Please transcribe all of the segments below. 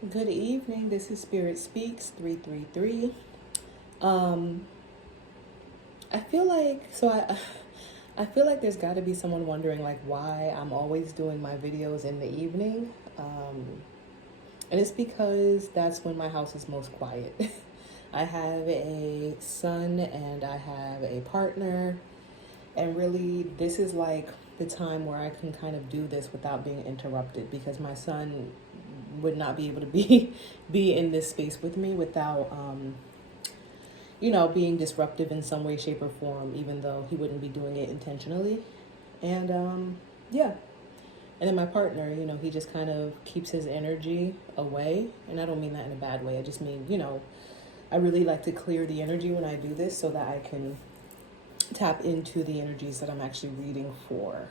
Good evening. This is Spirit Speaks 333. Um, I feel like I feel like there's got to be someone wondering like why I'm always doing my videos in the evening. And it's because that's when my house is most quiet. I have a son and I have a partner, and really this is like the time where I can kind of do this without being interrupted because my son would not be able to be in this space with me without being disruptive in some way, shape, or form, even though he wouldn't be doing it intentionally. And yeah. And then my partner, he just kind of keeps his energy away. And I don't mean that in a bad way. I just mean, I really like to clear the energy when I do this so that I can tap into the energies that I'm actually reading for.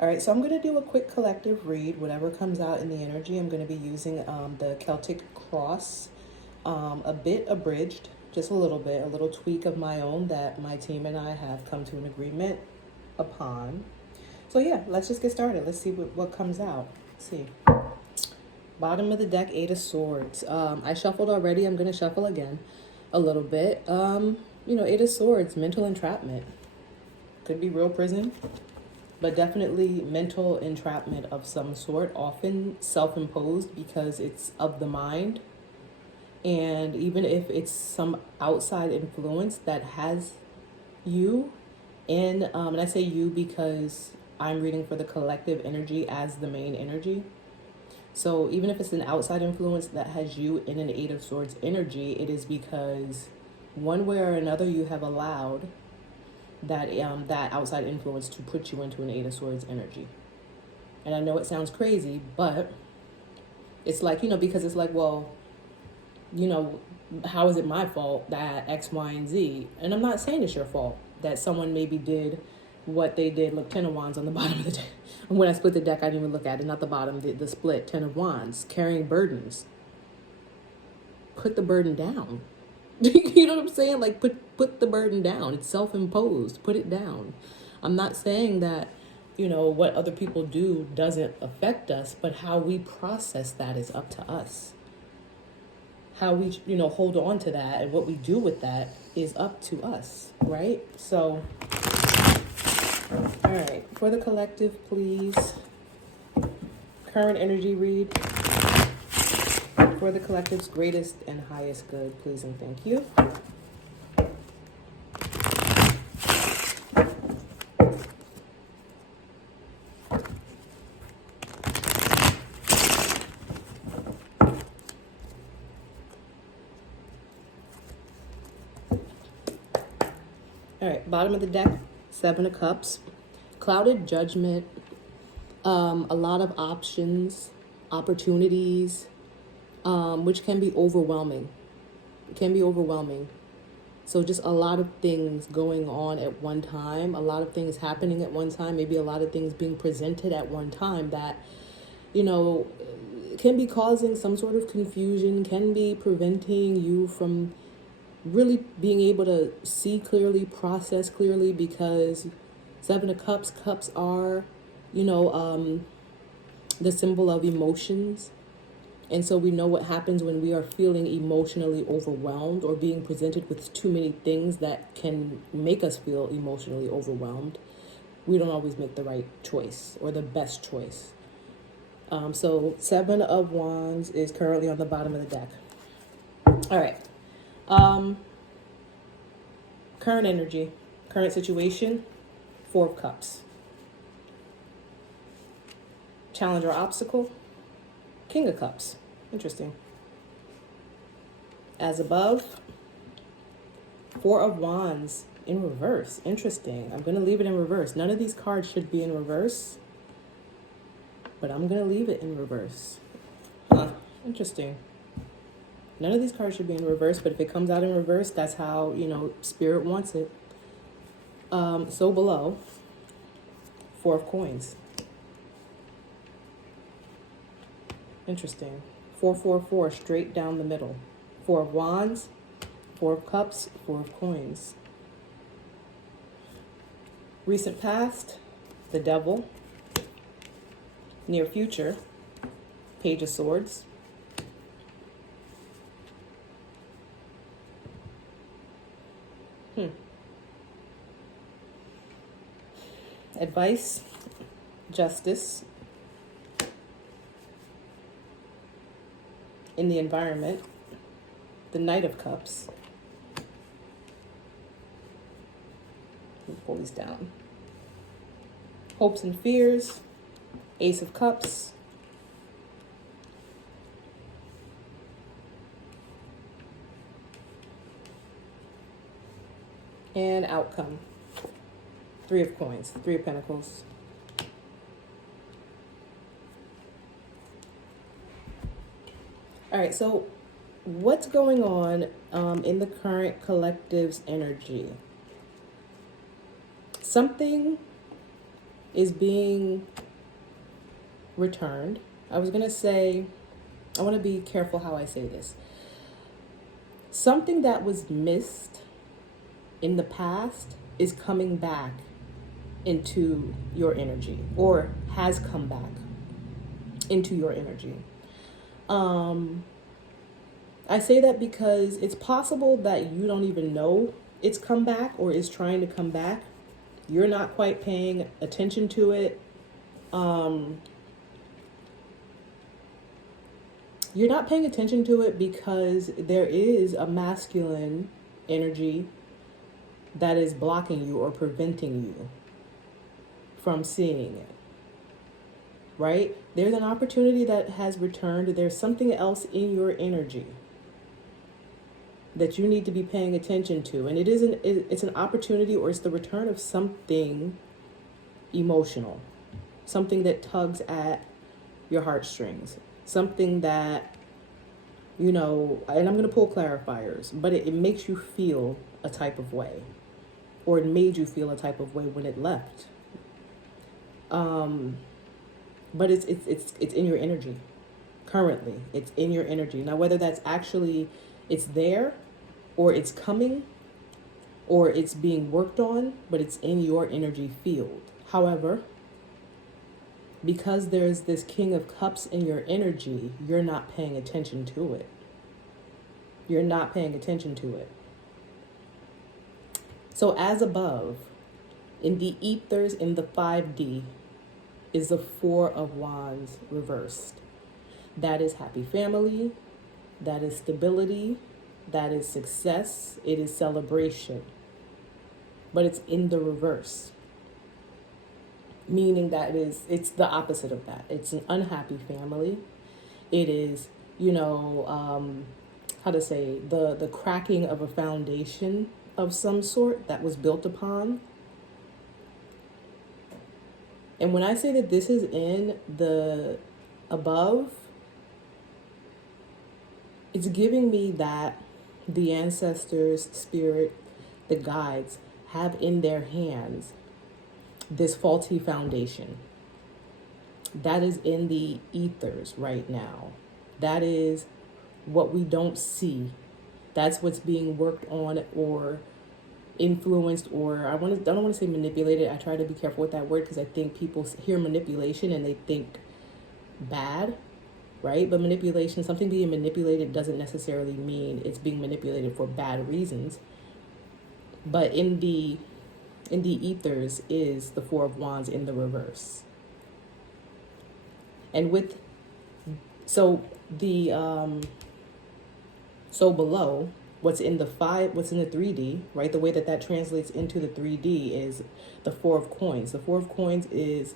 All right, so I'm going to do a quick collective read. Whatever comes out in the energy, I'm going to be using the Celtic Cross, a bit abridged, just a little tweak of my own that my team and I have come to an agreement upon. So yeah, let's just get started. Let's see what comes out. Let's see. Bottom of the deck, Eight of Swords. I shuffled already. I'm going to shuffle again a little bit. Eight of Swords, mental entrapment. Could be real prison, but definitely mental entrapment of some sort, often self-imposed because it's of the mind. And even if it's some outside influence that has you, and I say you because I'm reading for the collective energy as the main energy. So even if it's an outside influence that has you in an Eight of Swords energy, it is because one way or another you have allowed that outside influence to put you into an Eight of Swords energy. And I know it sounds crazy, but it's like, because it's like, well, how is it my fault that X, Y, and Z? And I'm not saying it's your fault that someone maybe did what they did. Look, 10 of Wands on the bottom of the deck. And when I split the deck, I didn't even look at it. Not the bottom, the split, 10 of Wands, carrying burdens. Put the burden down. You know what I'm saying? Like, put the burden down. It's self-imposed. Put it down. I'm not saying that, what other people do doesn't affect us, but how we process that is up to us. How we, hold on to that and what we do with that is up to us, right? So, all right, for the collective, please. Current energy read. For the collective's greatest and highest good, please and thank you. All right, bottom of the deck, Seven of Cups. Clouded judgment, a lot of options, opportunities, which can be overwhelming. It can be overwhelming. So just a lot of things going on at one time, a lot of things happening at one time, maybe a lot of things being presented at one time that, can be causing some sort of confusion, can be preventing you from really being able to see clearly, process clearly, because Seven of Cups are, the symbol of emotions. And so we know what happens when we are feeling emotionally overwhelmed or being presented with too many things that can make us feel emotionally overwhelmed. We don't always make the right choice or the best choice. So Seven of Wands is currently on the bottom of the deck. All right. Current energy, current situation, Four of Cups. Challenge or obstacle, King of Cups. Interesting. As above, Four of Wands in reverse. Interesting. I'm going to leave it in reverse. None of these cards should be in reverse, but I'm going to leave it in reverse. Huh. Interesting. None of these cards should be in reverse, but if it comes out in reverse, that's how, Spirit wants it. So below, Four of Coins. Interesting. 444, straight down the middle. Four of Wands, Four of Cups, Four of Coins. Recent past, the Devil. Near future, Page of Swords. advice, justice in the environment, the Knight of Cups. Let me pull these down. Hopes and fears, Ace of Cups, and outcome. Three of Coins, Three of Pentacles. All right, so what's going on in the current collective's energy? Something is being returned. I was going to say, I want to be careful how I say this. Something that was missed in the past is coming back into your energy, or has come back into your energy. I say that because it's possible that you don't even know it's come back or is trying to come back. You're not quite paying attention to it. You're not paying attention to it because there is a masculine energy that is blocking you or preventing you from seeing it, right? There's an opportunity that has returned. There's something else in your energy that you need to be paying attention to. And it's an opportunity, or it's the return of something emotional, something that tugs at your heartstrings, something that, and I'm going to pull clarifiers, but it makes you feel a type of way, or it made you feel a type of way when it left. But it's in your energy currently. It's in your energy. Now, whether that's actually, it's there, or it's coming, or it's being worked on, but it's in your energy field. However, because there's this King of Cups in your energy, you're not paying attention to it. You're not paying attention to it. So as above, in the ethers, in the 5D, is the Four of Wands reversed. That is happy family. That is stability. That is success. It is celebration. But it's in the reverse. Meaning that it's the opposite of that. It's an unhappy family. It is, the cracking of a foundation of some sort that was built upon. And when I say that this is in the above, it's giving me that the ancestors, spirit, the guides have in their hands this faulty foundation. That is in the ethers right now. That is what we don't see. That's what's being worked on or influenced, or I don't want to say manipulated. I try to be careful with that word because I think people hear manipulation and they think bad, right? But manipulation, something being manipulated doesn't necessarily mean it's being manipulated for bad reasons. But in the ethers is the Four of Wands in the reverse. And below, what's in the 3D, right? The way that translates into the 3D is the Four of Coins. The Four of Coins it's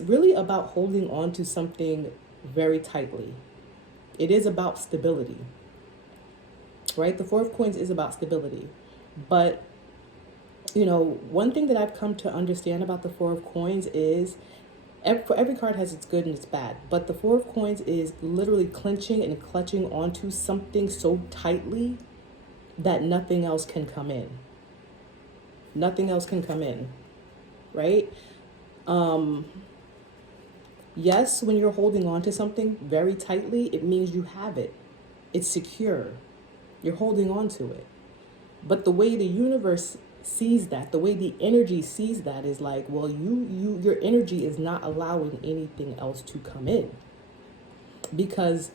really about holding on to something very tightly. It is about stability, right? The Four of Coins is about stability. But, one thing that I've come to understand about the Four of Coins is for every card has its good and its bad. But the Four of Coins is literally clenching and clutching onto something so tightly that nothing else can come in. Nothing else can come in, right? Yes, when you're holding on to something very tightly, it means you have it. It's secure. You're holding on to it. But the way the universe sees that, the way the energy sees that is like, well, your energy is not allowing anything else to come in. Because,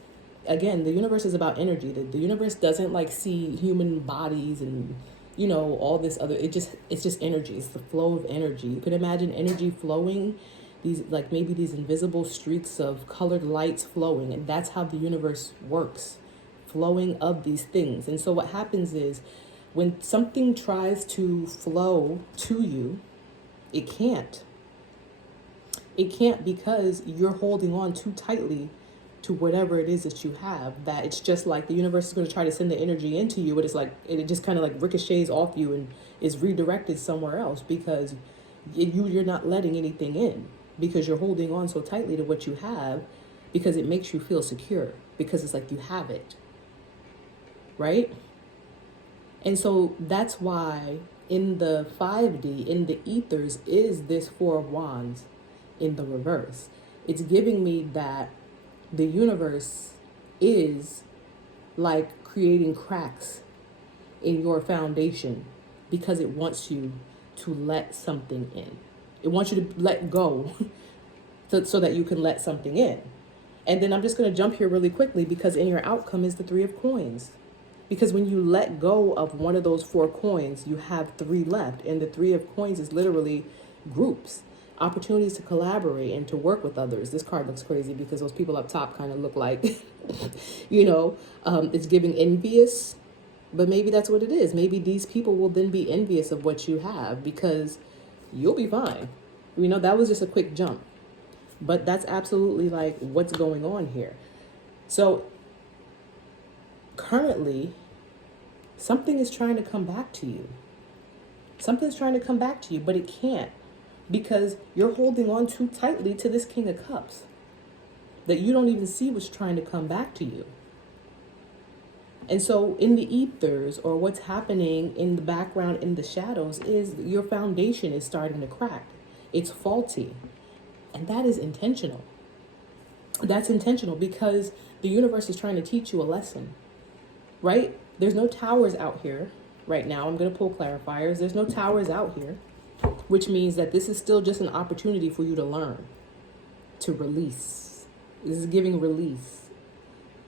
again, the universe is about energy. The universe doesn't see human bodies and, all this other, it's just energy. It's the flow of energy. You could imagine energy flowing, these, like maybe these invisible streaks of colored lights flowing, and that's how the universe works, flowing of these things. And so what happens is when something tries to flow to you, it can't. It can't, because you're holding on too tightly to whatever it is that you have, that it's just like the universe is going to try to send the energy into you, but it's like it just kind of like ricochets off you and is redirected somewhere else, because you're not letting anything in, because you're holding on so tightly to what you have, because it makes you feel secure, because it's like you have it, right? And so that's why in the 5D, in the ethers, is this Four of Wands in the reverse. It's giving me that the universe is like creating cracks in your foundation, because it wants you to let something in. It wants you to let go so that you can let something in. And then I'm just going to jump here really quickly, because in your outcome is the Three of Coins. Because when you let go of one of those 4 coins, you have 3 left. And the Three of Coins is literally groups, opportunities to collaborate and to work with others. This card looks crazy because those people up top kind of look like, it's giving envious, but maybe that's what it is. Maybe these people will then be envious of what you have, because you'll be fine. That was just a quick jump, but that's absolutely like what's going on here. So currently, something is trying to come back to you. Something's trying to come back to you, but it can't, because you're holding on too tightly to this King of Cups, that you don't even see what's trying to come back to you. And so in the ethers, or what's happening in the background, in the shadows, is your foundation is starting to crack. It's faulty. And that is intentional. That's intentional, because the universe is trying to teach you a lesson, right? There's no towers out here right now. I'm going to pull clarifiers. There's no towers out here, which means that this is still just an opportunity for you to learn, to release. This is giving release.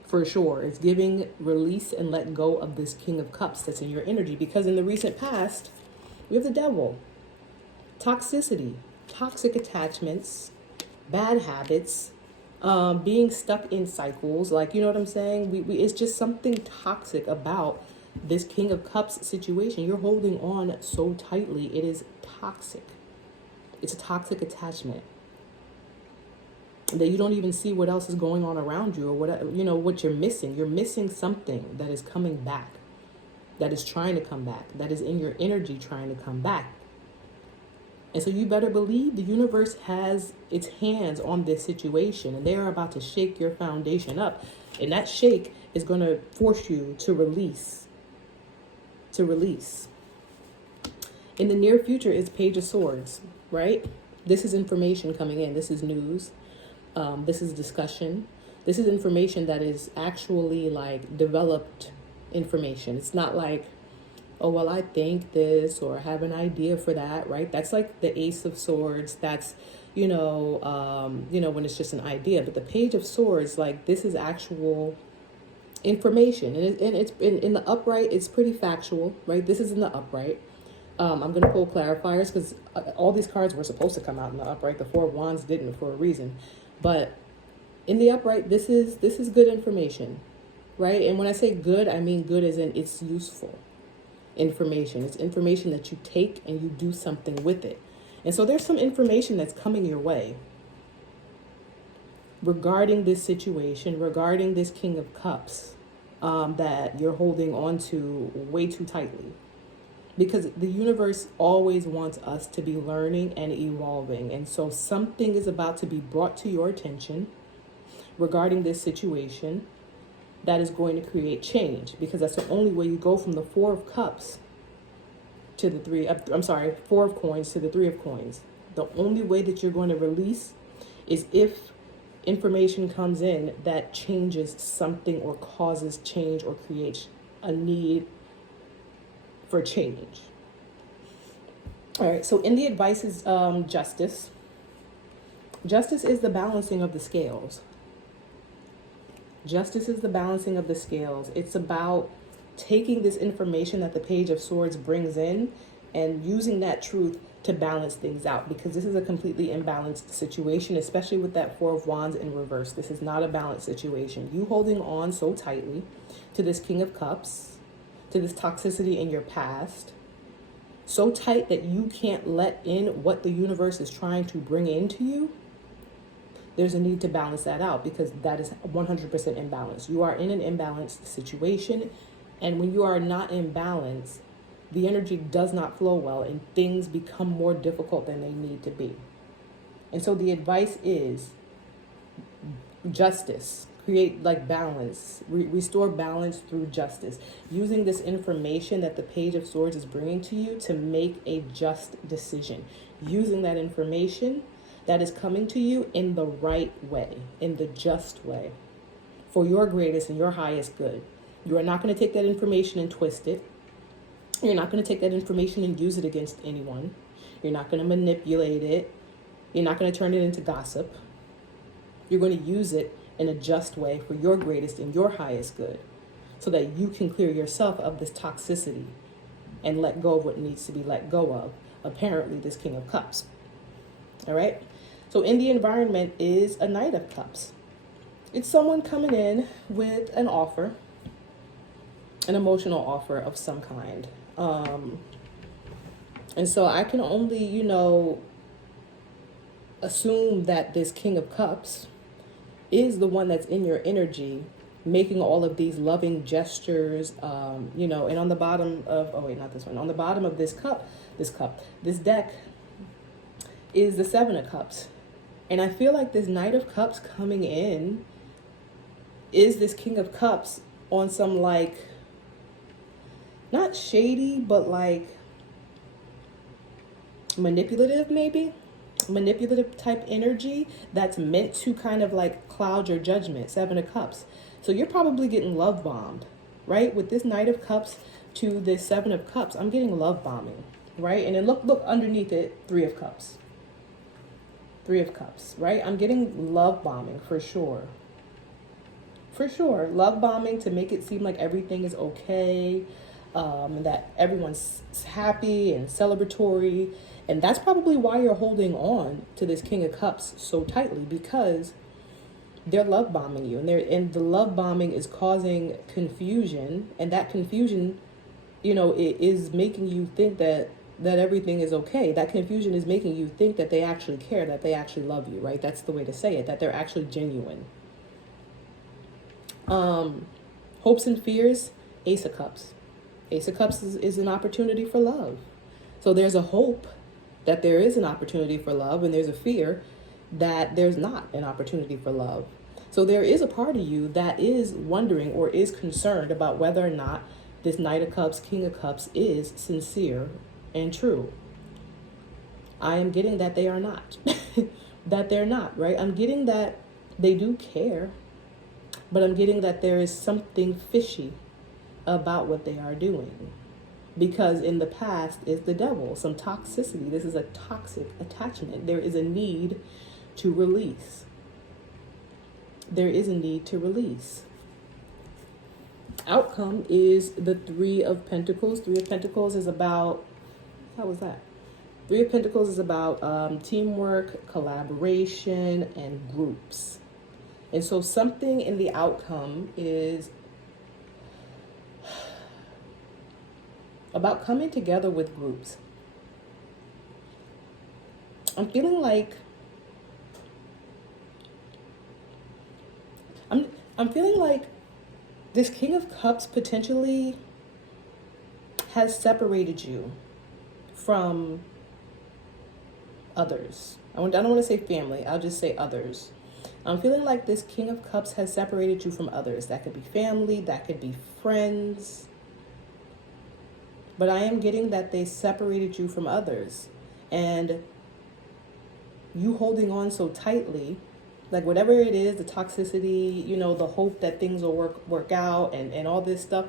For sure. It's giving release and let go of this King of Cups that's in your energy. Because in the recent past, we have the Devil. Toxicity, toxic attachments, bad habits, being stuck in cycles. Like, you know what I'm saying? It's just something toxic about this King of Cups situation. You're holding on so tightly. It is toxic. It's a toxic attachment, that you don't even see what else is going on around you, or what you're missing. You're missing something that is coming back, that is trying to come back, that is in your energy trying to come back. And so you better believe the universe has its hands on this situation, and they're about to shake your foundation up. And that shake is going to force you to release. To release. In the near future is Page of Swords, right? This is information coming in. This is news. This is discussion. This is information that is actually like developed information. It's not like, oh, well, I think this, or I have an idea for that, right? That's like the Ace of Swords. That's, when it's just an idea. But the Page of Swords, like, this is actual information. And it's in the upright, it's pretty factual, right? This is in the upright. I'm going to pull clarifiers, because all these cards were supposed to come out in the upright. The Four of Wands didn't, for a reason. But in the upright, this is good information, right? And when I say good, I mean good as in it's useful information. It's information that you take and you do something with it. And so there's some information that's coming your way regarding this situation, regarding this King of Cups, that you're holding on to way too tightly. Because the universe always wants us to be learning and evolving. And so something is about to be brought to your attention regarding this situation that is going to create change. Because that's the only way you go from the Four of Cups to the Four of Coins to the Three of Coins. The only way that you're going to release is if information comes in that changes something, or causes change, or creates a need for change. All right, so in the advice is justice. Justice is the balancing of the scales. Justice is the balancing of the scales. It's about taking this information that the Page of Swords brings in and using that truth to balance things out, because this is a completely imbalanced situation, especially with that Four of Wands in reverse. This is not a balanced situation. You holding on so tightly to this King of Cups, to this toxicity in your past, so tight that you can't let in what the universe is trying to bring into you. There's a need to balance that out, because that is 100% imbalanced. You are in an imbalanced situation, and when you are not in balance, the energy does not flow well and things become more difficult than they need to be. And so the advice is justice. Create like balance, restore balance through justice, using this information that the Page of Swords is bringing to you to make a just decision, using that information that is coming to you in the right way, in the just way, for your greatest and your highest good. You are not going to take that information and twist it. You're not going to take that information and use it against anyone. You're not going to manipulate it. You're not going to turn it into gossip. You're going to use it in a just way for your greatest and your highest good, so that you can clear yourself of this toxicity and let go of what needs to be let go of. Apparently, this King of Cups. All right. So in the environment is a Knight of Cups. It's someone coming in with an offer, an emotional offer of some kind. And so I can only, assume that this King of Cups is the one that's in your energy, making all of these loving gestures, and on the bottom of, not this one, on the bottom of this deck is the Seven of Cups. And I feel like this Knight of Cups coming in is this King of Cups on some like, not shady, but like manipulative type energy that's meant to kind of like cloud your judgment. Seven of Cups. So you're probably getting love bombed, right? With this Knight of Cups to this Seven of Cups, I'm getting love bombing, right? And then look underneath it, Three of Cups. Three of Cups, right? I'm getting love bombing for sure. For sure. Love bombing to make it seem like everything is okay. And that everyone's happy and celebratory. And that's probably why you're holding on to this King of Cups so tightly, because they're love bombing you, and the love bombing is causing confusion, and that confusion, it is making you think that everything is okay. That confusion is making you think that they actually care, that they actually love you, right? That's the way to say it, that they're actually genuine. Hopes and fears, Ace of Cups. Ace of Cups is an opportunity for love. So there's a hope that there is an opportunity for love, and there's a fear that there's not an opportunity for love. So there is a part of you that is wondering or is concerned about whether or not this Knight of Cups, King of Cups is sincere and true. I am getting that they are not. That they're not, right? I'm getting that they do care, but I'm getting that there is something fishy about what they are doing, because in the past is the devil, some toxicity. This is a toxic attachment. There is a need to release. There is a need to release. Outcome is the Three of Pentacles. Three of Pentacles is about, how was that? Three of Pentacles is about teamwork, collaboration, and groups. And so something in the outcome is about coming together with groups. I'm feeling like this King of Cups potentially has separated you from others. I don't want to say family, I'll just say others. I'm feeling like this King of Cups has separated you from others. That could be family, that could be friends. But I am getting that they separated you from others. And you holding on so tightly, like whatever it is, the toxicity, the hope that things will work out and all this stuff,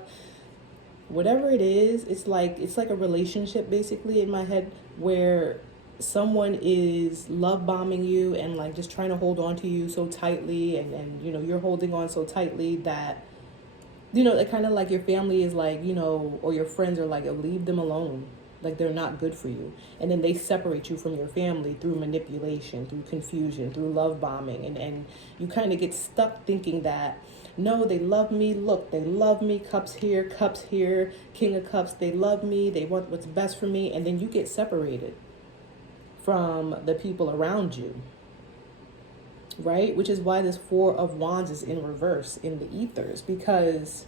whatever it is, it's like a relationship basically in my head where someone is love bombing you and like just trying to hold on to you so tightly, and you're holding on so tightly that You know, it kind of like your family is like, you know, or your friends are like, oh, leave them alone. Like they're not good for you. And then they separate you from your family through manipulation, through confusion, through love bombing. And you kind of get stuck thinking that, no, they love me. Look, they love me. Cups here, King of Cups. They love me. They want what's best for me. And then you get separated from the people around you. Right? Which is why this Four of Wands is in reverse in the ethers, because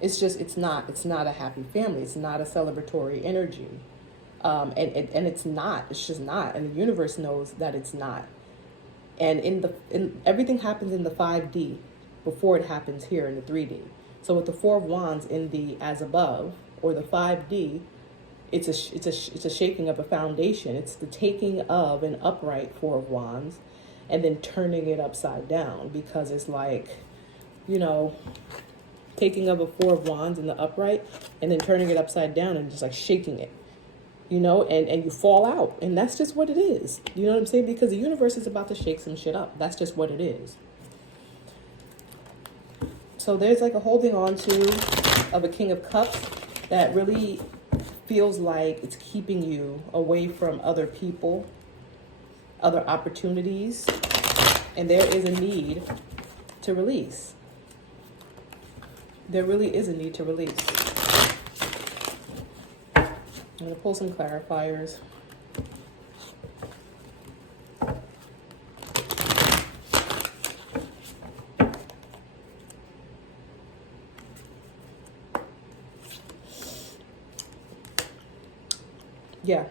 it's not a happy family. It's not a celebratory energy. And it's not. It's just not. And the universe knows that it's not. And in everything happens in the 5D before it happens here in the 3D. So with the Four of Wands in the as above or the 5D, it's a shaking of a foundation. It's the taking of an upright Four of Wands and then turning it upside down, because it's like, you know, taking of a Four of Wands in the upright and then turning it upside down and just like shaking it, you know, and you fall out. And that's just what it is. You know what I'm saying? Because the universe is about to shake some shit up. That's just what it is. So there's like a holding on to of a King of Cups that really feels like it's keeping you away from other people, other opportunities, and there is a need to release. There really is a need to release. I'm going to pull some clarifiers. Yeah.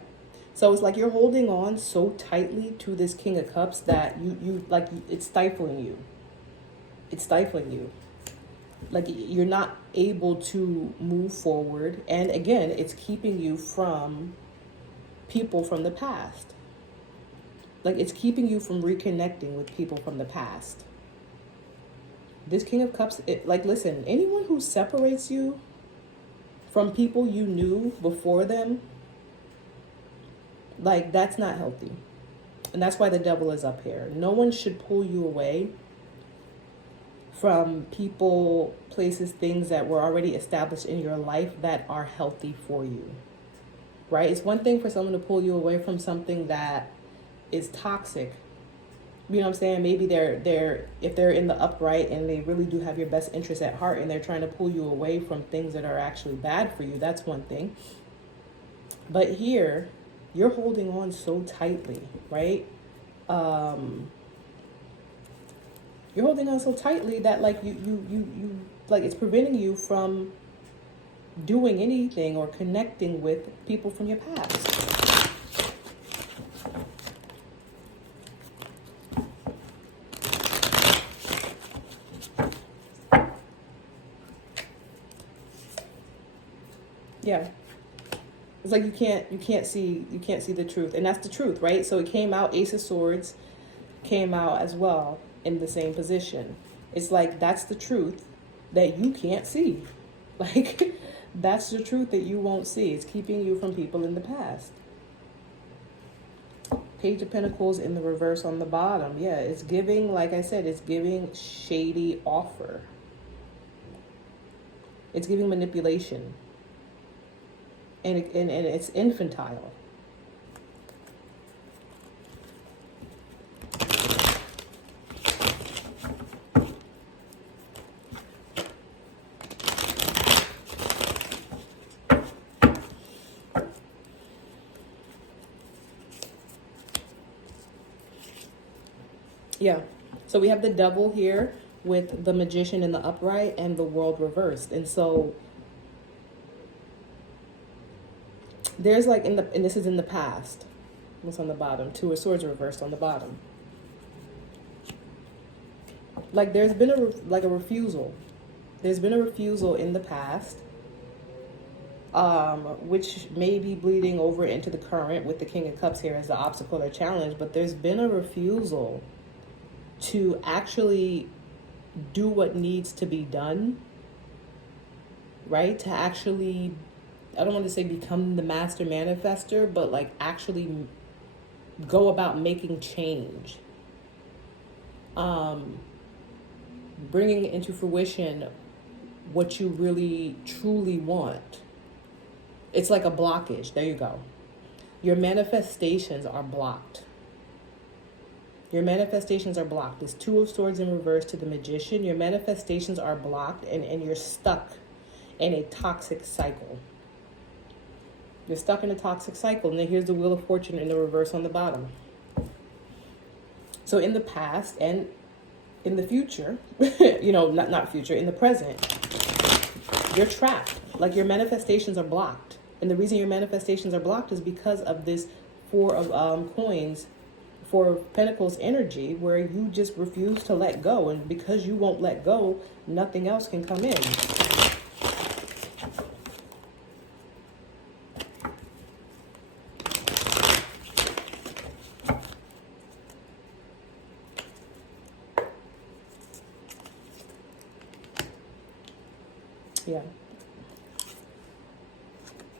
So it's like you're holding on so tightly to this King of Cups that you like, it's stifling you. It's stifling you. Like you're not able to move forward. And again, it's keeping you from people from the past. Like it's keeping you from reconnecting with people from the past. This King of Cups, like, listen, anyone who separates you from people you knew before them, like, that's not healthy. And that's why the devil is up here. No one should pull you away from people, places, things that were already established in your life that are healthy for you. Right? It's one thing for someone to pull you away from something that is toxic. You know what I'm saying? Maybe if they're in the upright and they really do have your best interest at heart and they're trying to pull you away from things that are actually bad for you, that's one thing. But here, you're holding on so tightly, right? You're holding on so tightly that like you like it's preventing you from doing anything or connecting with people from your past. Yeah. It's like you can't see the truth. And that's the truth, right? So it came out, Ace of Swords came out as well in the same position. It's like that's the truth that you can't see. Like that's the truth that you won't see. It's keeping you from people in the past. Page of Pentacles in the reverse on the bottom. Yeah, it's giving, like I said, it's giving shady offer. It's giving manipulation. And it's infantile. Yeah. So we have the devil here with the Magician in the upright and the World reversed. And so there's like and this is in the past. What's on the bottom? Two of Swords reversed on the bottom. Like there's been a refusal. There's been a refusal in the past, which may be bleeding over into the current with the King of Cups here as the obstacle or challenge. But there's been a refusal to actually do what needs to be done, right? To actually, I don't want to say become the master manifester, but like actually go about making change. bringing into fruition what you really truly want. It's like a blockage. There you go. Your manifestations are blocked. Your manifestations are blocked. This Two of Swords in reverse to the Magician. Your manifestations are blocked, and you're stuck in a toxic cycle. You're stuck in a toxic cycle. And then here's the Wheel of Fortune in the reverse on the bottom. So in the past and in the future, not future, in the present, you're trapped. Like, your manifestations are blocked. And the reason your manifestations are blocked is because of this Four of Coins, Four of Pentacles energy, where you just refuse to let go. And because you won't let go, nothing else can come in. Yeah.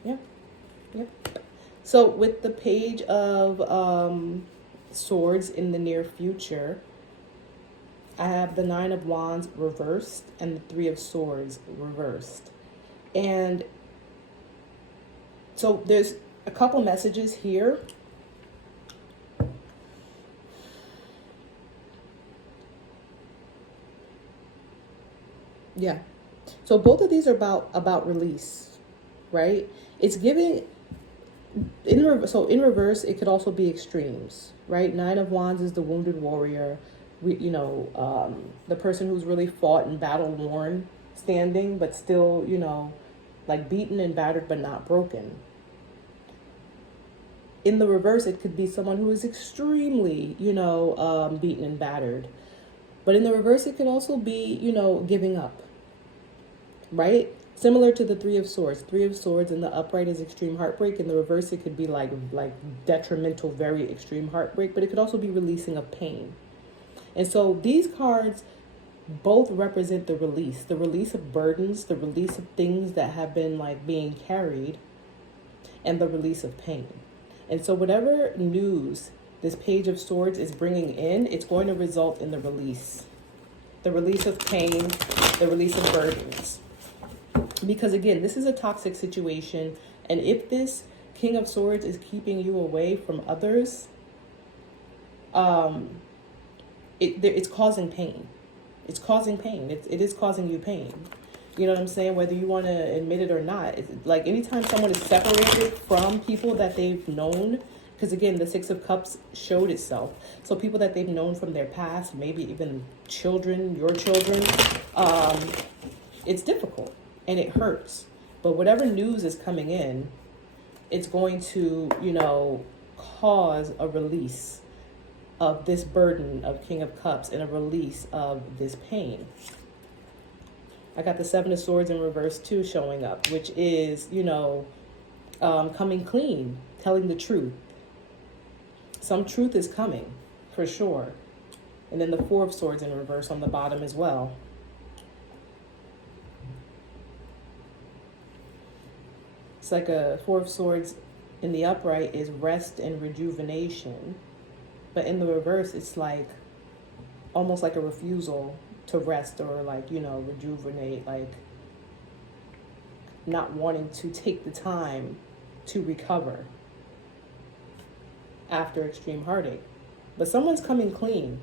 Yeah. Yeah. So with the Page of Swords in the near future, I have the Nine of Wands reversed and the Three of Swords reversed. And so there's a couple messages here. Yeah. So both of these are about release, right? It's giving in reverse. It could also be extremes, right? Nine of Wands is the wounded warrior. The person who's really fought and battle worn, standing, but still, like beaten and battered, but not broken. In the reverse, it could be someone who is extremely, beaten and battered. But in the reverse, it could also be, giving up. Right? Similar to the Three of Swords. Three of Swords in the upright is extreme heartbreak. In the reverse, it could be like detrimental, very extreme heartbreak. But it could also be releasing of pain. And so these cards both represent the release of burdens, the release of things that have been like being carried, and the release of pain. And so whatever news this Page of Swords is bringing in, it's going to result in the release of pain, the release of burdens. Because again, this is a toxic situation. And if this King of Swords is keeping you away from others, it's causing pain. It's causing pain. It is causing you pain. You know what I'm saying? Whether you want to admit it or not. It's like anytime someone is separated from people that they've known, because again, the Six of Cups showed itself. So people that they've known from their past, maybe even children, your children, it's difficult. And it hurts. But whatever news is coming in, it's going to, cause a release of this burden of King of Cups and a release of this pain. I got the Seven of Swords in reverse too showing up, which is, coming clean, telling the truth. Some truth is coming, for sure. And then the Four of Swords in reverse on the bottom as well. It's like a Four of Swords in the upright is rest and rejuvenation. But in the reverse, it's like almost like a refusal to rest or rejuvenate, like not wanting to take the time to recover after extreme heartache. But someone's coming clean.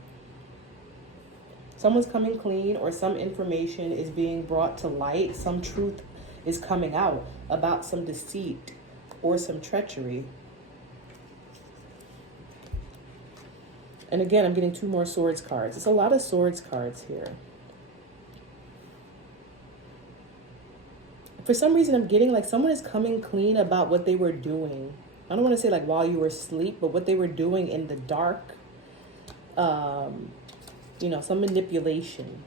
Someone's coming clean, or some information is being brought to light. Some truth is coming out about some deceit or some treachery. And again, I'm getting two more Swords cards. It's a lot of Swords cards here. For some reason, I'm getting like someone is coming clean about what they were doing. I don't want to say like while you were asleep, but what they were doing in the dark. Some manipulation.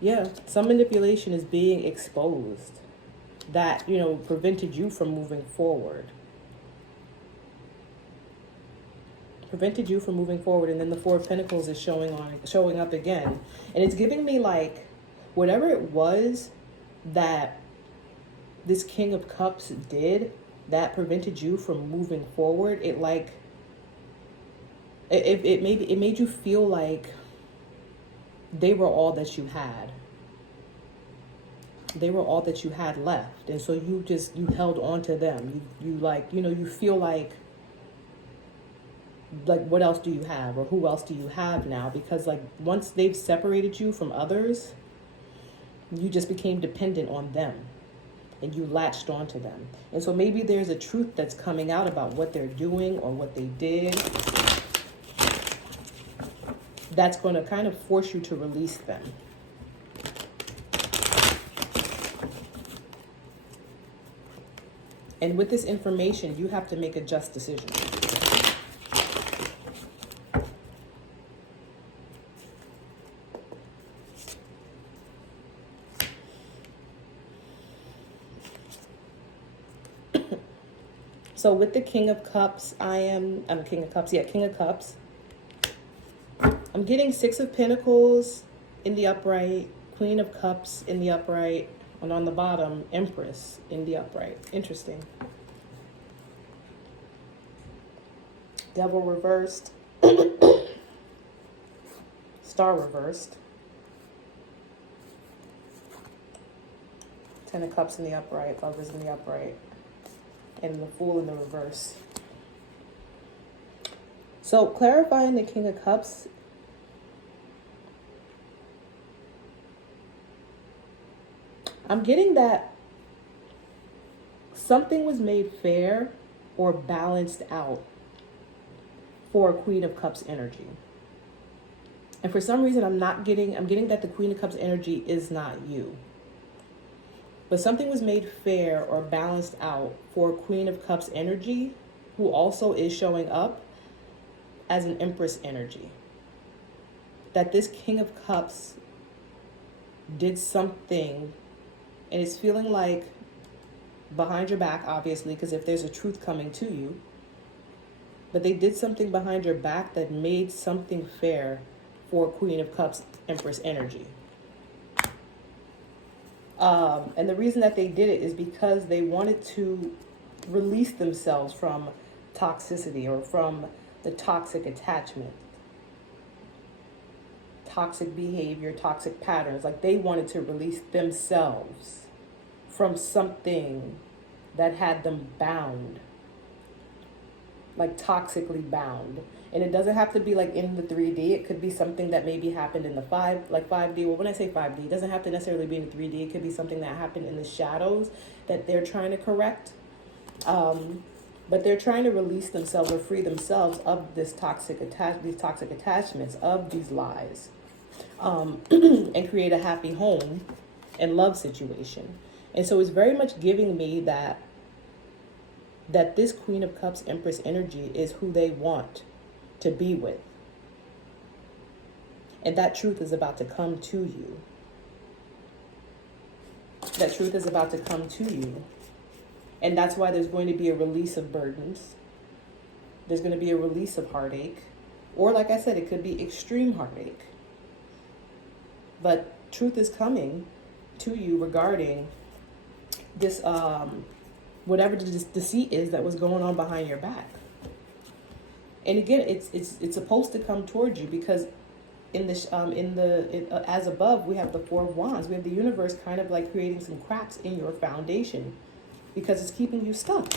Yeah, some manipulation is being exposed that, prevented you from moving forward. Prevented you from moving forward. And then the Four of Pentacles is showing up again. And it's giving me like whatever it was that this King of Cups did that prevented you from moving forward. It made you feel like they were all that you had. They were all that you had left. And so you held on to them. You like, you feel like what else do you have, or who else do you have now? Because like once they've separated you from others, you just became dependent on them and you latched onto them. And so maybe there's a truth that's coming out about what they're doing or what they did that's going to kind of force you to release them. And with this information, you have to make a just decision. So with the King of Cups, I'm King of Cups. Yeah, King of Cups. I'm getting Six of Pentacles in the upright, Queen of Cups in the upright, and on the bottom, Empress in the upright. Interesting. Devil reversed. Star reversed. Ten of Cups in the upright, Lovers in the upright, and the Fool in the reverse. So clarifying the King of Cups, I'm getting that something was made fair or balanced out for Queen of Cups energy. And for some reason I'm getting that the Queen of Cups energy is not you. But something was made fair or balanced out for Queen of Cups energy, who also is showing up as an Empress energy. That this King of Cups did something, and it's feeling like behind your back, obviously, because if there's a truth coming to you, but they did something behind your back that made something fair for Queen of Cups Empress energy. And the reason that they did it is because they wanted to release themselves from toxicity or from the toxic attachment, toxic behavior, toxic patterns. Like they wanted to release themselves from something that had them bound, like toxically bound. And it doesn't have to be like in the 3D. It could be something that maybe happened in the 5D. Well, when I say 5D, it doesn't have to necessarily be in the 3D. It could be something that happened in the shadows that they're trying to correct. But they're trying to release themselves or free themselves of these toxic attachments, of these lies, and create a happy home and love situation. And so it's very much giving me that this Queen of Cups Empress energy is who they want to be with. And that truth is about to come to you. That truth is about to come to you. And that's why there's going to be a release of burdens. There's going to be a release of heartache. Or like I said, it could be extreme heartache. But truth is coming to you regarding this, whatever the deceit is that was going on behind your back. And again, it's supposed to come towards you because as above, we have the Four of Wands. We have the universe kind of like creating some cracks in your foundation because it's keeping you stuck.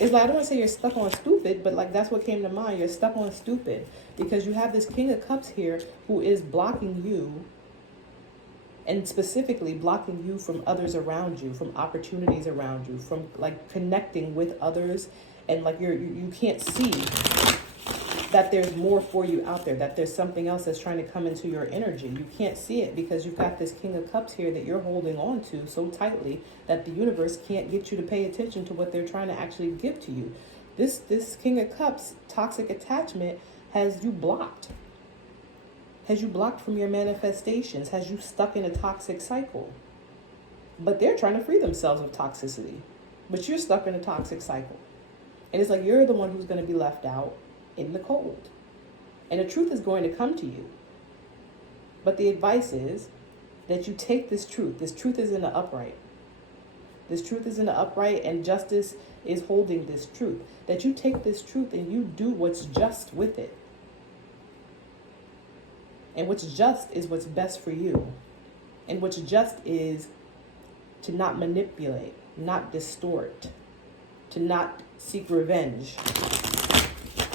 It's like, I don't want to say you're stuck on stupid, but like that's what came to mind. You're stuck on stupid because you have this King of Cups here who is blocking you, and specifically blocking you from others around you, from opportunities around you, from like connecting with others. And like you can't see that there's more for you out there, that there's something else that's trying to come into your energy. You can't see it because you've got this King of Cups here that you're holding on to so tightly that the universe can't get you to pay attention to what they're trying to actually give to you. This King of Cups toxic attachment has you blocked. Has you blocked from your manifestations, has you stuck in a toxic cycle. But they're trying to free themselves of toxicity. But you're stuck in a toxic cycle. And it's like you're the one who's going to be left out in the cold. And the truth is going to come to you. But the advice is that you take this truth. This truth is in the upright. This truth is in the upright, and justice is holding this truth. That you take this truth and you do what's just with it. And what's just is what's best for you. And what's just is to not manipulate, not distort, to not seek revenge,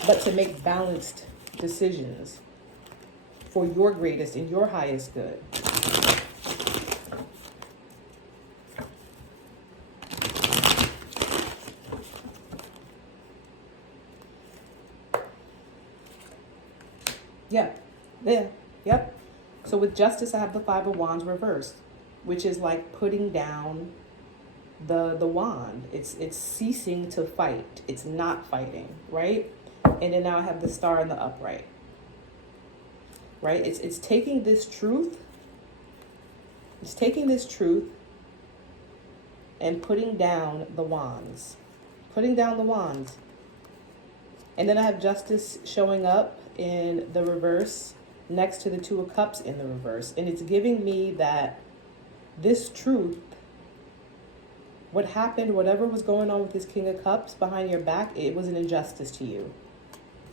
but to make balanced decisions for your greatest and your highest good. Yeah, yep. So with justice, I have the Five of Wands reversed, which is like putting down the wand. It's ceasing to fight. It's not fighting, right? And then now I have the Star in the upright, right? It's taking this truth. It's taking this truth and putting down the wands, putting down the wands. And then I have justice showing up in the reverse next to the Two of Cups in the reverse. And it's giving me that this truth, what happened, whatever was going on with this King of Cups behind your back, it was an injustice to you.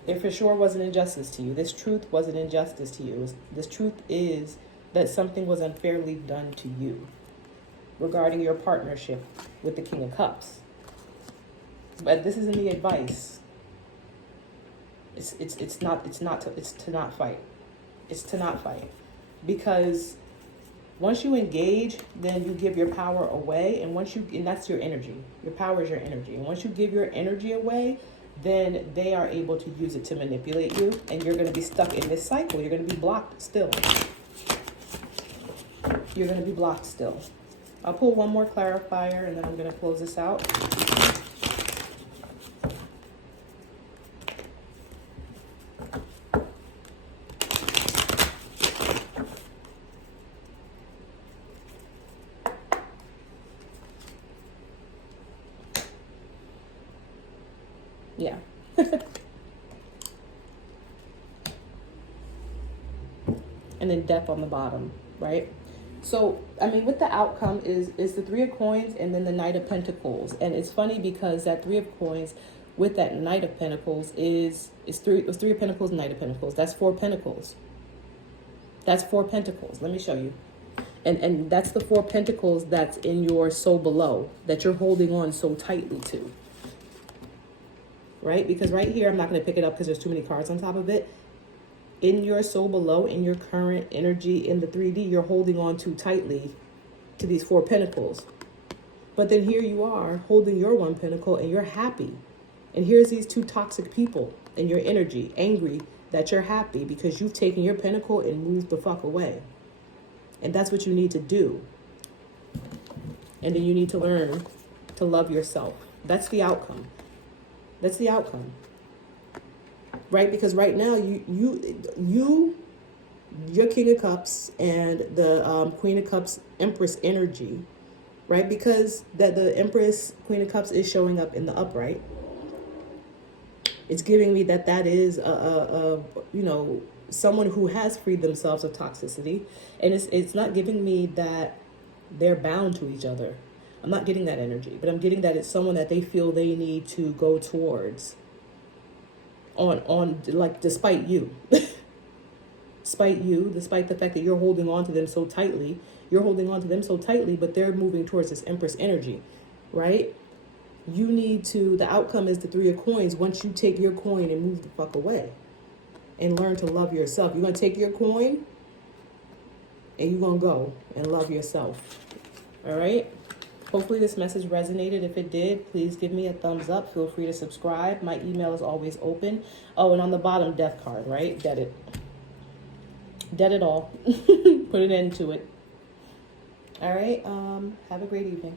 It for sure was an injustice to you. This truth was an injustice to you. This truth is that something was unfairly done to you regarding your partnership with the King of Cups. But this isn't the advice. It's to not fight. It's to not fight. Because once you engage, then you give your power away. And that's your energy. Your power is your energy. And once you give your energy away, then they are able to use it to manipulate you. And you're going to be stuck in this cycle. You're going to be blocked still. You're going to be blocked still. I'll pull one more clarifier and then I'm going to close this out. Yeah. And then death on the bottom, right? So, I mean, what the outcome is the Three of Coins and then the Knight of Pentacles. And it's funny because that Three of Coins with that Knight of Pentacles is Three of Pentacles, Knight of Pentacles. That's 4 Pentacles. That's 4 Pentacles. Let me show you. And that's the 4 Pentacles that's in your soul below that you're holding on so tightly to. Right? Because right here, I'm not going to pick it up because there's too many cards on top of it. In your soul below, in your current energy, in the 3D, you're holding on too tightly to these 4 Pentacles. But then here you are holding your 1 Pentacle and you're happy. And here's these 2 toxic people in your energy, angry that you're happy because you've taken your Pentacle and moved the fuck away. And that's what you need to do. And then you need to learn to love yourself. That's the outcome. That's the outcome. Right? Because right now, your King of Cups and the Queen of Cups, Empress energy, right? Because the Empress, Queen of Cups is showing up in the upright. It's giving me that is someone who has freed themselves of toxicity. And it's not giving me that they're bound to each other. I'm not getting that energy, but I'm getting that it's someone that they feel they need to go towards on like despite you. Despite the fact that you're holding on to them so tightly. You're holding on to them so tightly, but they're moving towards this Empress energy, right? You need to, the outcome is the Three of Coins. Once you take your coin and move the fuck away and learn to love yourself. You're going to take your coin and you're going to go and love yourself. All right? Hopefully this message resonated. If it did, please give me a thumbs up. Feel free to subscribe. My email is always open. Oh, and on the bottom, death card, right? Dead it. Dead it all. Put an end to it. All right. Have a great evening.